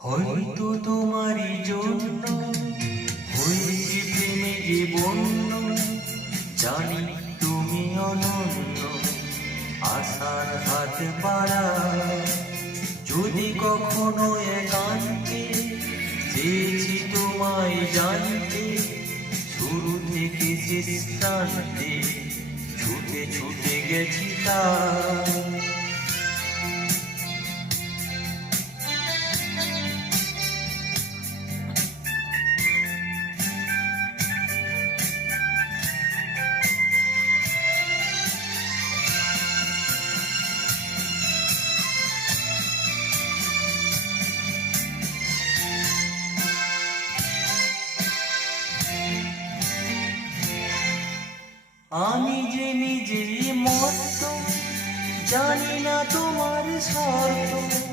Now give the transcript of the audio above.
হয়তো তোমারই জন্য হয়েছি প্রেমে যে বন্য, জানি তুমি অনন্য, আশার হাত বাড়া। যদি কখনো একান্তে চেয়েছি তোমায় জানতে, শুরু থেকে শেষ প্রান্তে ছুটে ছুটে গেছি তার। আমি যে নিজেই মত্ত, জানি না তোমার স্বার্থ।